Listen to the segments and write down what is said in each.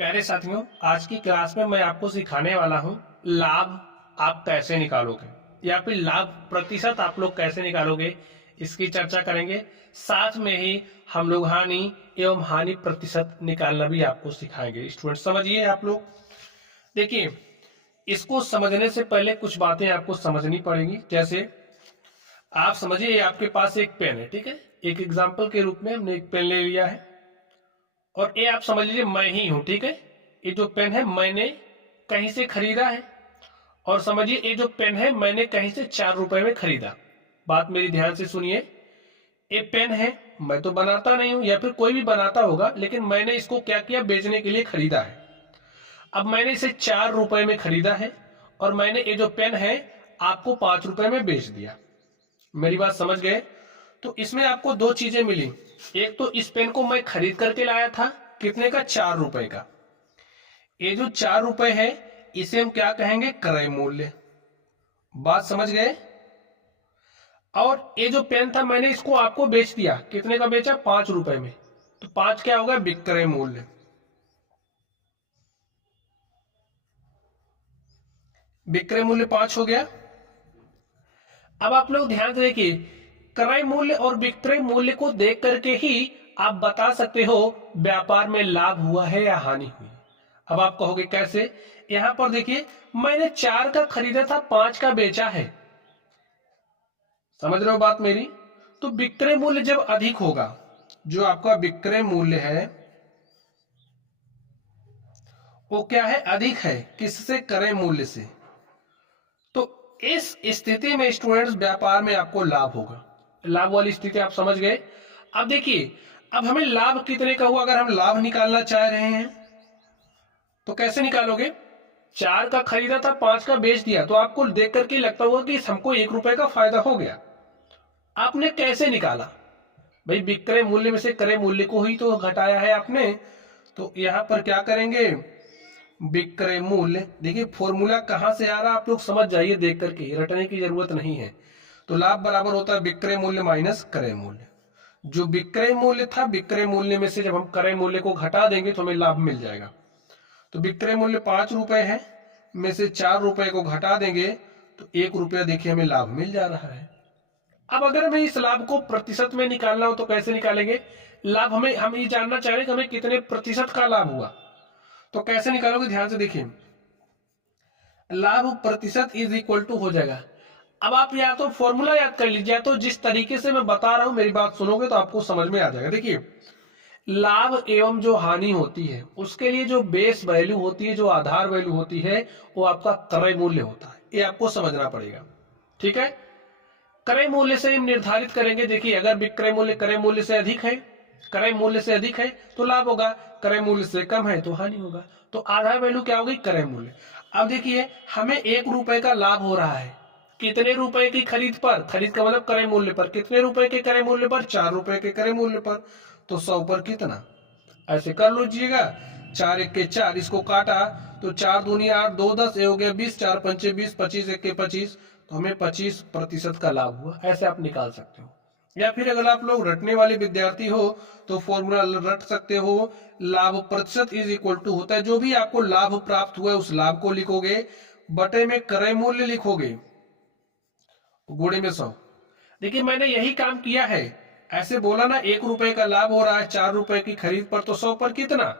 प्यारे साथियों, आज की क्लास में मैं आपको सिखाने वाला हूं लाभ आप कैसे निकालोगे या फिर लाभ प्रतिशत आप लोग कैसे निकालोगे, इसकी चर्चा करेंगे। साथ में ही हम लोग हानि एवं हानि प्रतिशत निकालना भी आपको सिखाएंगे। स्टूडेंट समझिए, आप लोग देखिए, इसको समझने से पहले कुछ बातें आपको समझनी पड़ेगी। जैसे आप समझिए, आपके पास एक पेन है, ठीक है। एक एग्जाम्पल के रूप में हमने एक पेन ले लिया है और ये आप समझ लीजिए मैं ही हूं, ठीक है। ये जो पेन है मैंने कहीं से खरीदा है और समझिए ये जो पेन है मैंने कहीं से 4 रुपए में खरीदा। बात मेरी ध्यान से सुनिए। ये पेन है, मैं तो बनाता नहीं हूं या फिर कोई भी बनाता होगा, लेकिन मैंने इसको क्या किया, बेचने के लिए खरीदा है। अब मैंने इसे 4 रुपए में खरीदा है और मैंने ये जो पेन है आपको 5 रुपए में बेच दिया। मेरी बात समझ गए? तो इसमें आपको दो चीजें मिली। एक तो इस पेन को मैं खरीद करके लाया था, कितने का, 4 रुपए का। ये जो 4 रुपए है इसे हम क्या कहेंगे, क्रय मूल्य। बात समझ गए? और ये जो पेन था मैंने इसको आपको बेच दिया, कितने का बेचा, 5 रुपए में। तो 5 क्या होगा, विक्रय मूल्य। विक्रय मूल्य 5 हो गया। अब आप लोग ध्यान से देखिए, क्रय मूल्य और विक्रय मूल्य को देख करके ही आप बता सकते हो व्यापार में लाभ हुआ है या हानि हुई। अब आप कहोगे कैसे? यहां पर देखिए, मैंने 4 का खरीदा था, 5 का बेचा है। समझ रहे हो बात मेरी? तो विक्रय मूल्य जब अधिक होगा, जो आपका विक्रय मूल्य है वो क्या है, अधिक है। किससे? क्रय मूल्य से। तो इस स्थिति में स्टूडेंट्स व्यापार में आपको लाभ होगा। लाभ वाली स्थिति आप समझ गए। अब देखिए, अब हमें लाभ कितने का हुआ, अगर हम लाभ निकालना चाह रहे हैं तो कैसे निकालोगे? 4 का खरीदा था, 5 का बेच दिया, तो आपको देख करके लगता होगा कि हमको 1 रुपए का फायदा हो गया। आपने कैसे निकाला? भाई विक्रय मूल्य में से क्रय मूल्य को ही तो घटाया है आपने। तो यहां पर क्या करेंगे, विक्रय मूल्य। देखिए फॉर्मूला कहां से आ रहा है आप लोग समझ जाइए, देख करके रटने की जरूरत नहीं है। तो लाभ बराबर होता है विक्रय मूल्य माइनस क्रय मूल्य। जो विक्रय मूल्य था, विक्रय मूल्य में से जब हम क्रय मूल्य को घटा देंगे तो हमें लाभ मिल जाएगा। तो विक्रय मूल्य 5 रुपए है, में से 4 रुपए को घटा देंगे तो 1 रुपया देखिए हमें लाभ मिल जा रहा है। अब अगर हमें इस लाभ को प्रतिशत में निकालना हो तो कैसे निकालेंगे? लाभ हम ये जानना चाह रहे हैं कि हमें कितने प्रतिशत का लाभ हुआ, तो कैसे निकालोगे? ध्यान से देखिए, लाभ प्रतिशत इज इक्वल टू हो जाएगा। अब आप या तो फॉर्मूला याद कर लीजिए, या तो जिस तरीके से मैं बता रहा हूं मेरी बात सुनोगे तो आपको समझ में आ जाएगा। देखिए, लाभ एवं जो हानि होती है उसके लिए जो बेस वैल्यू होती है, जो आधार वैल्यू होती है, वो आपका क्रय मूल्य होता है। ये आपको समझना पड़ेगा, ठीक है। क्रय मूल्य से हम निर्धारित करेंगे। देखिए, अगर विक्रय मूल्य क्रय मूल्य से अधिक है, क्रय मूल्य से अधिक है तो लाभ होगा, क्रय मूल्य से कम है तो हानि होगा। तो आधार वैल्यू क्या होगी, क्रय मूल्य। अब देखिए, हमें 1 रुपए का लाभ हो रहा है, कितने रुपए की खरीद पर, खरीद का मतलब क्रय मूल्य पर। कितने रुपए के क्रय मूल्य पर, 4 रुपए के क्रय मूल्य पर। तो 100 पर कितना, ऐसे कर लीजिएगा। 4 एक के 4, इसको काटा तो 4 दूनी 8, 2 10, ये हो गया 20, 4 पंचे 20, 25 एक के 25, तो हमें 25% का लाभ हुआ। ऐसे आप निकाल सकते हो। या फिर अगर आप लोग रटने वाले विद्यार्थी हो तो फॉर्मूला रट सकते हो, लाभ प्रतिशत इज इक्वल टू होता है, जो भी आपको लाभ प्राप्त हुआ है उस लाभ को लिखोगे, बटे में क्रय मूल्य लिखोगे, गुणे में 100। देखिए मैंने यही काम किया है। ऐसे बोला ना, 1 रुपए का लाभ हो रहा है 4 रुपए की खरीद पर, तो 100 पर कितना,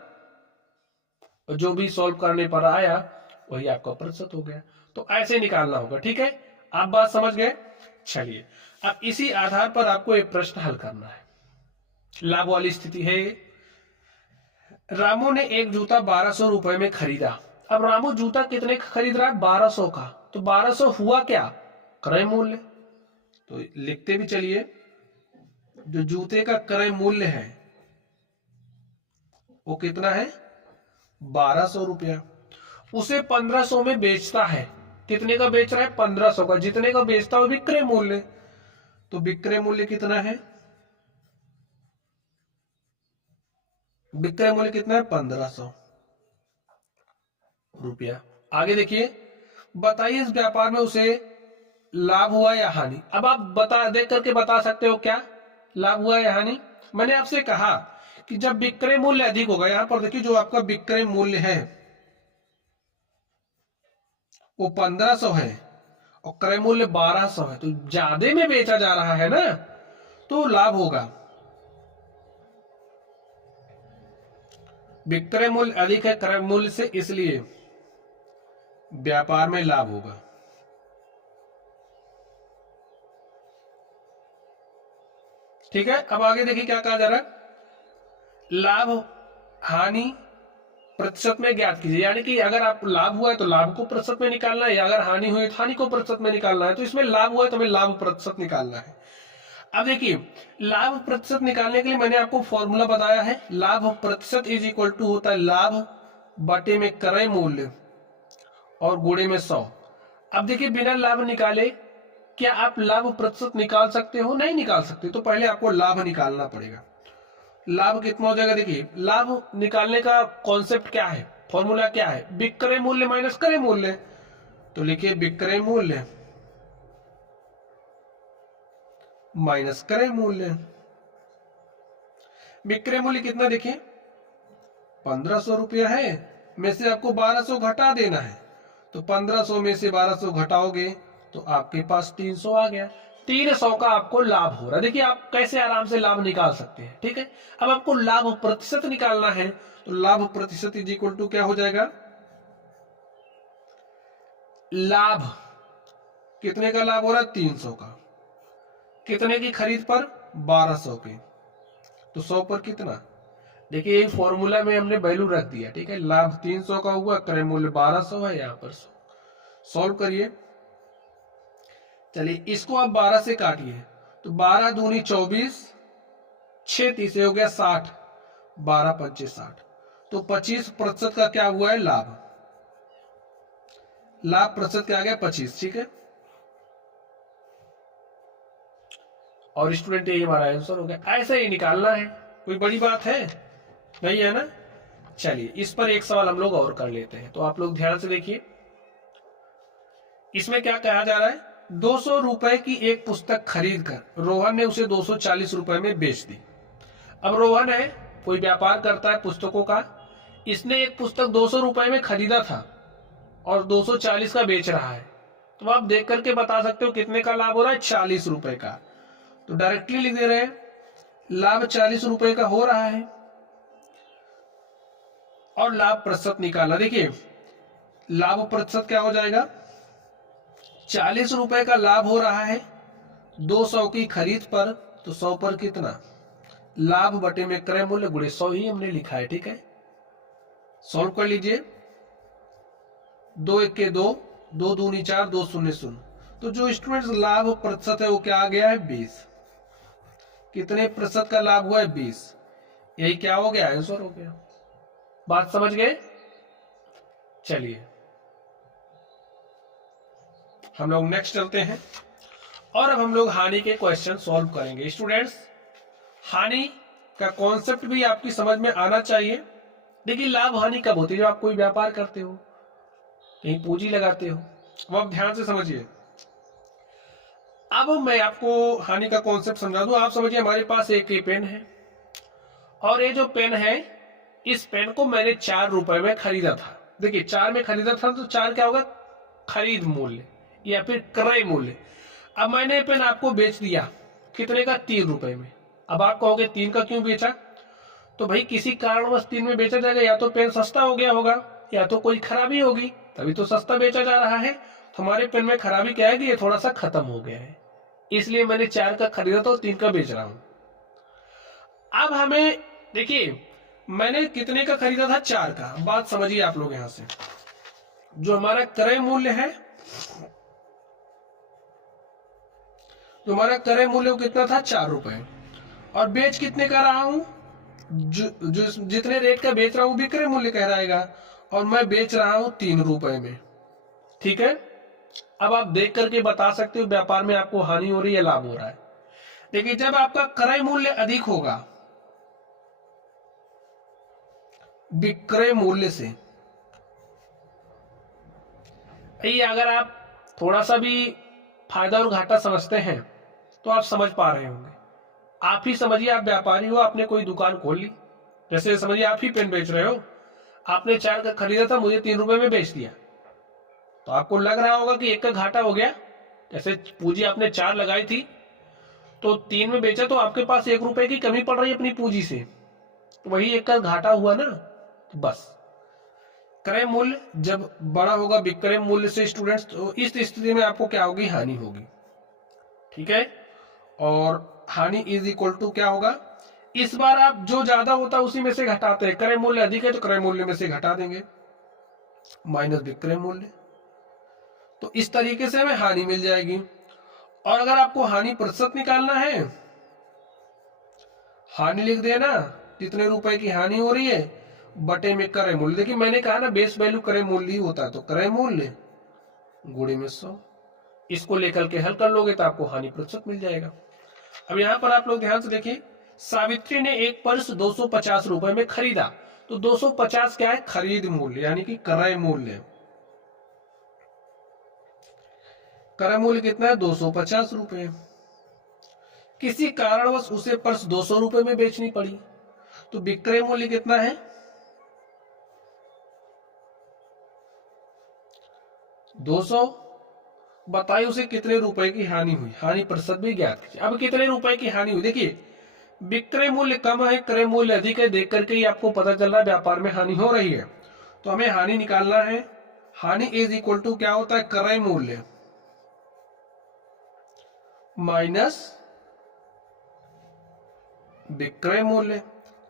जो भी सॉल्व करने पर आया वही आपका प्रतिशत हो गया। तो ऐसे निकालना होगा, ठीक है। आप बात समझ गए? चलिए, अब इसी आधार पर आपको एक प्रश्न हल करना है। लाभ वाली स्थिति है, रामू ने एक जूता 1200 रुपए में खरीदा। अब रामू जूता कितने का खरीद रहा है, 1200 का। तो 1200 हुआ क्या, क्रय मूल्य। तो लिखते भी चलिए, जो जूते का क्रय मूल्य है वो कितना है, 1200 रुपया। उसे 1500 में बेचता है। कितने का बेच रहा है, 1500 का। जितने का बेचता है विक्रय मूल्य। तो विक्रय मूल्य कितना है, विक्रय मूल्य कितना है, 1500 रुपया। आगे देखिए, बताइए इस व्यापार में उसे लाभ हुआ या हानि। अब आप देख करके बता सकते हो क्या लाभ हुआ या हानि। मैंने आपसे कहा कि जब विक्रय मूल्य अधिक होगा, यहां पर देखिए जो आपका विक्रय मूल्य है वो 1500 है और क्रय मूल्य 1200 है, तो ज्यादा में बेचा जा रहा है ना, तो लाभ होगा। विक्रय मूल्य अधिक है क्रय मूल्य से, इसलिए व्यापार में लाभ होगा। ठीक है, अब आगे देखिए क्या कहा जा रहा है, लाभ हानि प्रतिशत में ज्ञात कीजिए। यानी कि अगर आप लाभ हुआ है तो लाभ को प्रतिशत में निकालना है, या अगर हानि हुई तो हानि को प्रतिशत में निकालना है। तो इसमें लाभ हुआ है तो हमें लाभ प्रतिशत निकालना है। अब देखिए लाभ प्रतिशत निकालने के लिए मैंने आपको फॉर्मूला बताया है, लाभ प्रतिशत इज इक्वल टू होता है लाभ बटे में क्रय मूल्य और गुणे में 100। अब देखिए बिना लाभ निकाले क्या आप लाभ प्रतिशत निकाल सकते हो? नहीं निकाल सकते, तो पहले आपको लाभ निकालना पड़ेगा। लाभ कितना हो जाएगा, देखिए लाभ निकालने का कॉन्सेप्ट क्या है, फॉर्मूला क्या है, विक्रय मूल्य माइनस क्रय मूल्य। तो लिखिए विक्रय मूल्य माइनस क्रय मूल्य। विक्रय मूल्य कितना, देखिए 1500 रुपया है, में से आपको 1200 घटा देना है, तो 1500 में से 1200 घटाओगे तो आपके पास 300 आ गया। 300 का आपको लाभ हो रहा है। देखिए आप कैसे आराम से लाभ निकाल सकते हैं। ठीक है, अब आपको लाभ प्रतिशत निकालना है, तो लाभ प्रतिशत इज इक्वल टू क्या हो जाएगा, लाभ कितने का लाभ हो रहा है, 300 का, कितने की खरीद पर, 1200 की, तो 100 पर कितना, देखिए ये फॉर्मूला में हमने वैल्यू रख दिया। ठीक है, लाभ 300 का हुआ, क्रय मूल्य 1200 है, यहां पर 100। सॉल्व करिए, चलिए इसको आप 12 से काटिए, तो 12 दूनी 24, 6 तीसरे हो गया 60, 12 पंचे 60, तो 25% का क्या हुआ है, लाभ। लाभ प्रतिशत क्या आ गया, 25। ठीक है, और स्टूडेंट यही हमारा आंसर हो गया। ऐसे ही निकालना है, कोई बड़ी बात है नहीं है ना। चलिए इस पर एक सवाल हम लोग और कर लेते हैं, तो आप लोग ध्यान से देखिए। इसमें क्या कहा जा रहा है, 200 रुपए की एक पुस्तक खरीद कर रोहन ने उसे 240 रुपए में बेच दी। अब रोहन है, कोई व्यापार करता है पुस्तकों का, इसने एक पुस्तक 200 रुपए में खरीदा था और 240 का बेच रहा है। तो आप देख करके बता सकते हो कितने का लाभ हो रहा है, 40 रुपए का। तो डायरेक्टली लिख दे रहे हैं, लाभ 40 रुपए का हो रहा है और लाभ प्रतिशत निकाला। देखिए लाभ प्रतिशत क्या हो जाएगा, 40 रुपए का लाभ हो रहा है 200 की खरीद पर, तो 100 पर कितना, लाभ बटे में क्रय मूल्य गुणे 100 ही हमने लिखा है। ठीक है, सॉल्व कर लीजिए, 2 1 के 2, 2 दूनी 4, 2 शून्य 0। तो जो स्टूडेंट्स लाभ प्रतिशत है वो क्या आ गया है, 20। कितने प्रतिशत का लाभ हुआ है, 20। यही क्या हो गया, आंसर हो गया। बात समझ गए। चलिए हम लोग नेक्स्ट चलते हैं और अब हम लोग हानि के क्वेश्चन सॉल्व करेंगे। स्टूडेंट्स हानि का कॉन्सेप्ट भी आपकी समझ में आना चाहिए। देखिए लाभ हानि कब होती है, जब आप कोई व्यापार करते हो, कहीं पूंजी लगाते हो। अब आप ध्यान से समझिए। अब मैं आपको हानि का कॉन्सेप्ट समझा दूं। आप समझिए हमारे पास एक पेन है और ये जो पेन है, इस पेन को मैंने 4 रुपए में खरीदा था। देखिए 4 में खरीदा था, तो 4 क्या होगा, खरीद मूल्य या फिर क्रय मूल्य। अब मैंने ये पेन आपको बेच दिया, कितने का, 3 रुपए में। अब आप कहोगे 3 का क्यों बेचा, तो भाई किसी कारणवश 3 में बेचा जाएगा, या तो पेन सस्ता हो गया होगा या तो कोई खराबी होगी, तभी तो सस्ता बेचा जा रहा है। तो हमारे पेन में खराबी क्या है कि ये थोड़ा सा खत्म हो गया है, इसलिए मैंने 4 का खरीदा था और 3 का बेच रहा हूं। अब हमें देखिए मैंने कितने का खरीदा था, 4 का। बात समझिए आप लोग, यहां से जो हमारा क्रय मूल्य है, जो हमारा क्रय मूल्य कितना था, 4 रुपए, और बेच कितने का रहा हूं, जो जितने रेट का बेच रहा हूं विक्रय मूल्य कह रहेगा, और मैं बेच रहा हूं 3 रुपए में। ठीक है, अब आप देख करके बता सकते हो व्यापार में आपको हानि हो रही है, लाभ हो रहा है। देखिए जब आपका क्रय मूल्य अधिक होगा विक्रय मूल्य से, ये अगर आप थोड़ा सा भी फायदा और घाटा समझते हैं तो आप समझ पा रहे होंगे। आप ही समझिए, आप व्यापारी हो, आपने कोई दुकान खोल ली, जैसे समझिए आप ही पेन बेच रहे हो, आपने 4 का खरीदा था, मुझे 3 रुपए में बेच दिया, तो आपको लग रहा होगा कि 1 का घाटा हो गया। जैसे पूंजी आपने 4 लगाई थी तो 3 में बेचा, तो आपके पास 1 रुपए की कमी पड़ रही है अपनी पूंजी से, तो वही 1 का घाटा हुआ ना। तो बस क्रय मूल्य जब बड़ा होगा विक्रय मूल्य से स्टूडेंट्स, तो इस स्थिति में आपको क्या होगी, हानि होगी। ठीक है, और हानि इज इक्वल टू क्या होगा, इस बार आप जो ज्यादा होता है उसी में से घटाते हैं। क्रय मूल्य अधिक है तो क्रय मूल्य में से घटा देंगे माइनस विक्रय मूल्य, तो इस तरीके से हमें हानि मिल जाएगी। और अगर आपको हानि प्रतिशत निकालना है, हानि लिख देना, कितने रुपए की हानि हो रही है बटे में क्रय मूल्य। देखिए मैंने कहा ना बेस वैल्यू क्रय मूल्य ही होता है, तो क्रय मूल्य गुणे में 100, इसको लेकर के हल कर लोगे तो आपको हानि प्रतिशत मिल जाएगा। अब यहां पर आप लोग ध्यान से देखिए, सावित्री ने एक पर्स 250 रुपए में खरीदा, तो 250 क्या है, खरीद मूल्य यानी कि क्रय मूल्य। क्रय मूल्य कितना है, 250 रुपए। किसी कारणवश उसे पर्स 200 रुपए में बेचनी पड़ी, तो विक्रय मूल्य कितना है, 200। बताइए उसे कितने रुपए की हानि हुई, हानि प्रतिशत भी ज्ञात कीजिए। अब कितने रुपए की हानि हुई, देखिए विक्रय मूल्य कम है, क्रय मूल्य अधिक है, देख करके ही आपको पता चल रहा है व्यापार में हानि हो रही है, तो हमें हानि निकालना है। हानि इज इक्वल टू क्या होता है, क्रय मूल्य माइनस विक्रय मूल्य।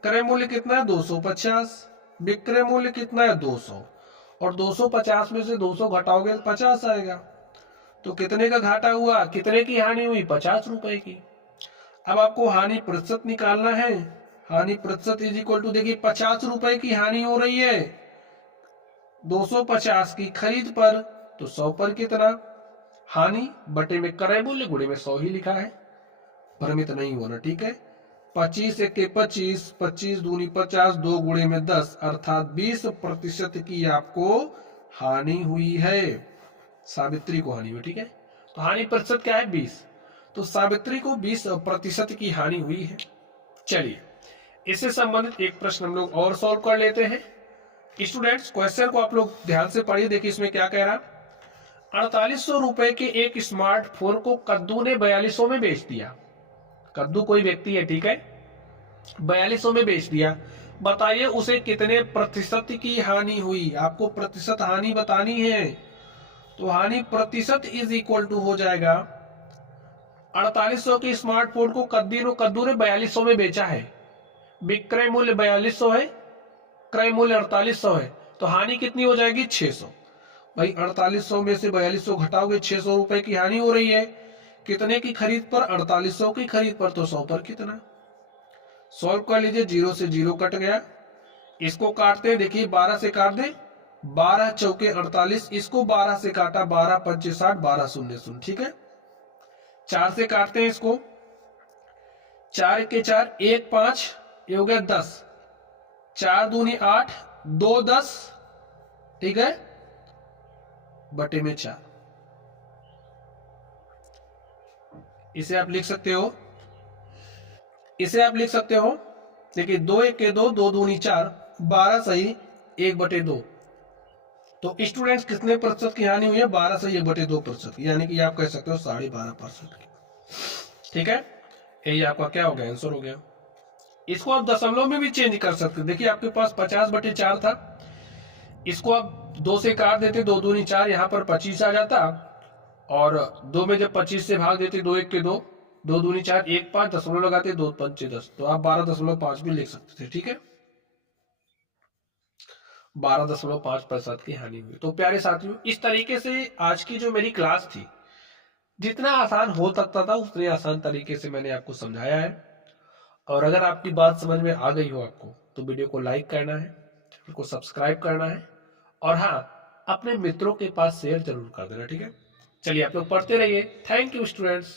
क्रय मूल्य कितना है, 250, विक्रय मूल्य कितना है, 200, और 250 में से 200 घटाओगे तो 50 आएगा, तो कितने का घाटा हुआ, कितने की हानि हुई, 50 रुपए की। अब आपको हानि प्रतिशत निकालना है। हानि प्रतिशत इज इक्वल टू, देखिए 50 रुपए की हानि हो रही है 250 की खरीद पर, तो 100 पर कितना हानि बटे में क्रय मूल्य गुणे में 100 ही लिखा है, भ्रमित नहीं होना। ठीक है, 25 एक 25, 25 दूनी 50, 2 गुणे में 10, अर्थात 20% की आपको हानि हुई है, सावित्री को हानि हुई। ठीक है, तो हानि प्रतिशत क्या है, 20, तो सावित्री को 20% की हानि हुई है। चलिए इससे संबंधित एक प्रश्न हम लोग और सॉल्व कर लेते हैं। स्टूडेंट्स क्वेश्चन को आप लोग ध्यान से पढ़िए, देखिए इसमें क्या कह रहा, 4800 रुपए के एक स्मार्टफोन को कद्दू ने 4200 में बेच दिया। कद्दू कोई व्यक्ति है, ठीक है, 4200 में बेच दिया। बताइए उसे कितने प्रतिशत की हानि हुई, आपको प्रतिशत हानि बतानी है, तो हानि प्रतिशत इज इक्वल टू हो जाएगा 4800 के स्मार्टफोन को कद्दू ने 4200 में बेचा है, विक्रय मूल्य 4200 है, क्रय मूल्य 4800 है, तो हानि कितनी हो जाएगी, 600। भाई 4800 में से 4200 घटाओगे, 600 रुपए की हानि हो रही है, कितने की खरीद पर, 4800 की खरीद पर, तो 100 पर कितना। सॉल्व कर लीजिए, 0 से 0 कट गया, इसको काटते हैं, देखिए 12 से काट दे, 12 चौके 48, इसको 12 से काटा, 12 पंचे 60, 12 शून्य शून्य। ठीक है, 4 से काटते हैं इसको, 4 के 4, 1 5, ये हो गया 10, 4 दूनी 8, 2 10, ठीक है, बटे में 4। इसे आप लिख सकते हो, इसे आप लिख सकते हो, देखिए 2 1 के 2, 2 दूनी 4, 12 सही 1/2। तो स्टूडेंट्स कितने प्रतिशत की हानि हुई है, 12 से 1/2%, यानी कि आप कह सकते हो 12.5% की। ठीक है, यही आपका क्या हो गया, आंसर हो गया। इसको आप दशमलव में भी चेंज कर सकते, देखिए आपके पास 50/4 था, इसको आप 2 से काट देते, 2 दूनी 4, यहाँ पर 25 आ जाता, और 2 में जब 25 से भाग देते, 2 1 के 2, 2 दूनी 4, 1 5, दशमलव लगाते, 2 पंचे 10, तो आप 12.5 भी लिख सकते थे। ठीक है, 12.5% की हानि हुई। तो प्यारे साथियों, इस तरीके से आज की जो मेरी क्लास थी, जितना आसान हो सकता था उतने आसान तरीके से मैंने आपको समझाया है। और अगर आपकी बात समझ में आ गई हो आपको, तो वीडियो को लाइक करना है, चैनल को सब्सक्राइब करना है, और हाँ, अपने मित्रों के पास शेयर जरूर कर देना। ठीक है, चलिए आप लोग पढ़ते रहिए। Thank you students.